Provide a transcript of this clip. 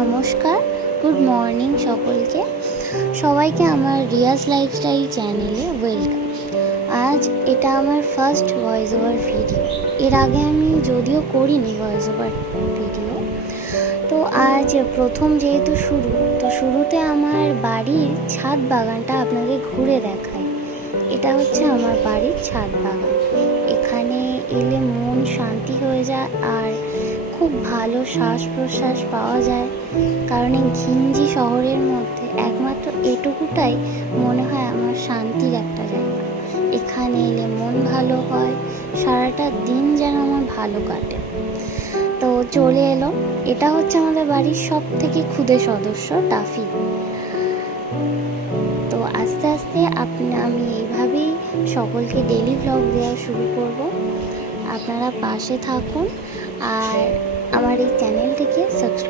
নমস্কার, good morning সকলকে। সবাইকে আমার রিয়াজ লাইফস্টাইল চ্যানেলে ওয়েলকাম। আজ এটা আমার ফার্স্ট ভয়েস ওভার ভিডিও। এর আগে আমি যদিও করিনি ভয়েস ওভার ভিডিও, তো আজ প্রথম যেহেতু শুরুতে আমার বাড়ির ছাদ বাগানটা আপনাকে ঘুরে দেখাই। এটা হচ্ছে আমার বাড়ির ছাদ বাগান। এখানে এলে মন শান্তি হয়ে যায় আর খুব ভালো শ্বাস প্রশ্বাস পাওয়া যায়, কারণ এই ঘিঞ্জি শহরের মধ্যে একমাত্র এটুকুটাই মনে হয় আমার শান্তির একটা জায়গা। এখানে এলে মন ভালো হয়, সারাটা দিন যেন আমার ভালো কাটে। তো চলে এলো, এটা হচ্ছে আমাদের বাড়ির সব থেকে ক্ষুদে সদস্য টাফি। তো আস্তে আস্তে আমি এইভাবেই সকলকে ডেলি ভ্লগ দেওয়া শুরু করব। আপনারা পাশে থাকুন আর আমার এই চ্যানেলটিকে সাবস্ক্রাইব